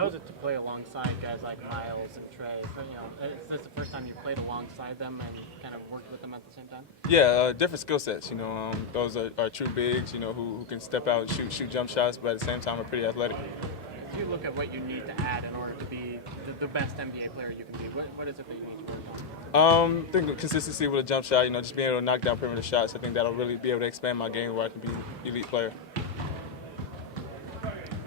How is it to play alongside guys like Miles and Trey? So, is this the first time you played alongside them and kind of worked with them at the same time? Yeah, different skill sets. Those are true bigs. Who can step out and shoot jump shots, but at the same time are pretty athletic. If you look at what you need to add in order to be the best NBA player you can be, what is it that you need to work on? I think consistency with a jump shot. Just being able to knock down perimeter shots. I think that'll really be able to expand my game where I can be an elite player.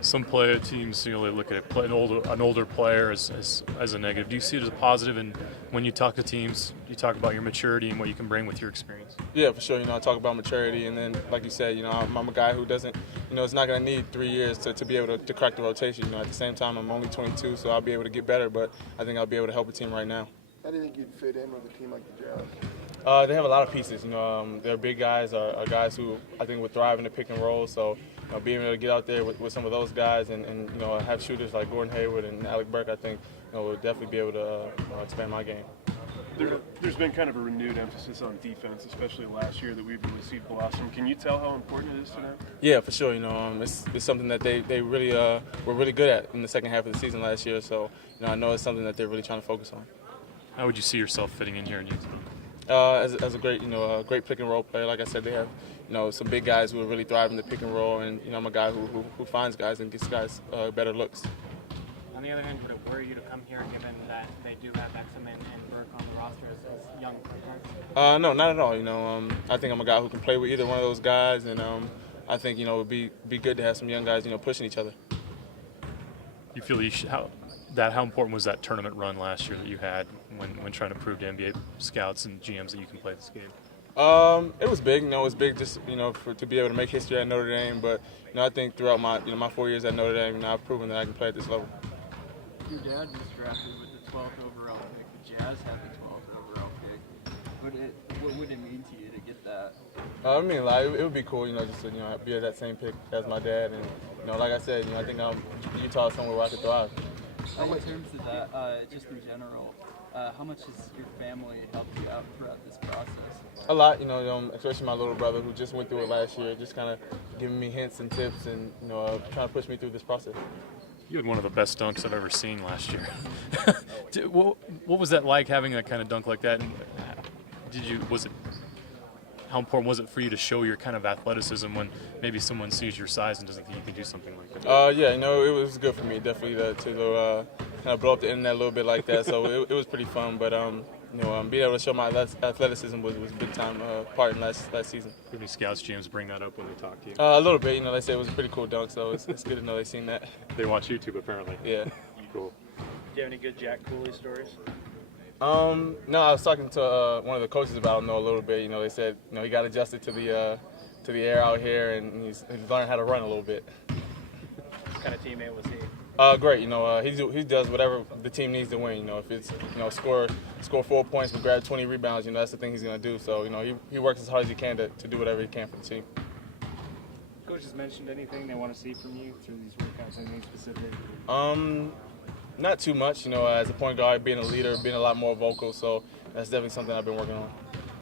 Some teams, they look at an older player as a negative. Do you see it as a positive? And when you talk to teams, you talk about your maturity and what you can bring with your experience. Yeah, for sure. I talk about maturity, and then, like you said, I'm a guy who doesn't, it's not going to need 3 years to be able to crack the rotation. At the same time, I'm only 22, so I'll be able to get better. But I think I'll be able to help a team right now. How do you think you'd fit in with a team like the Jazz? They have a lot of pieces. They're big guys, are guys who I think would thrive in the pick and roll. So being able to get out there with some of those guys and have shooters like Gordon Hayward and Alec Burke, I think will definitely be able to expand my game. There's been kind of a renewed emphasis on defense, especially last year that we've really seen blossom. Can you tell how important it is to them? Yeah, for sure. It's something that they really were really good at in the second half of the season last year. So I know it's something that they're really trying to focus on. How would you see yourself fitting in here in Utah? As a great, great pick and roll player. Like I said, they have, some big guys who really thrive in the pick and roll, and I'm a guy who finds guys and gets guys better looks. On the other hand, would it worry you to come here, given that they do have Exum and Burke on the roster as young players? No, not at all. I think I'm a guy who can play with either one of those guys, and I think it would be good to have some young guys, pushing each other. You feel how important was that tournament run last year that you had when trying to prove to NBA scouts and GMs that you can play this game? It was big. It was big just to be able to make history at Notre Dame. But I think throughout my 4 years at Notre Dame, I've proven that I can play at this level. Your dad was drafted with the 12th overall pick. The Jazz had the 12th overall pick. What would it mean to you to get that? It would be cool, just to be at that same pick as my dad, and like I said, I think Utah is somewhere where I could thrive. In terms of that, just in general, how much has your family helped you out throughout this process? A lot, especially my little brother who just went through it last year, just kind of giving me hints and tips and trying to push me through this process. You had one of the best dunks I've ever seen last year. What was that like, having that kind of dunk like that? And how important was it for you to show your kind of athleticism when maybe someone sees your size and doesn't think you can do something like that? Yeah, it was good for me, definitely, to kind of blow up the internet a little bit like that. So it was pretty fun, but being able to show my athleticism was a big time part in last season. Did any scouts, GMs bring that up when they talk to you? A little bit, they said it was a pretty cool dunk, so it's good to know they've seen that. They watch YouTube apparently. Yeah. Cool. Do you have any good Jack Cooley stories? No, I was talking to one of the coaches about him a little bit. They said he got adjusted to the air out here, and he's learned how to run a little bit. What kind of teammate was he? Great. He does whatever the team needs to win. If it's score 4 points but grab 20 rebounds, that's the thing he's gonna do. So he works as hard as he can to do whatever he can for the team. Coaches mentioned anything they want to see from you through these workouts? Anything specific? Not too much. As a point guard, being a leader, being a lot more vocal. So that's definitely something I've been working on.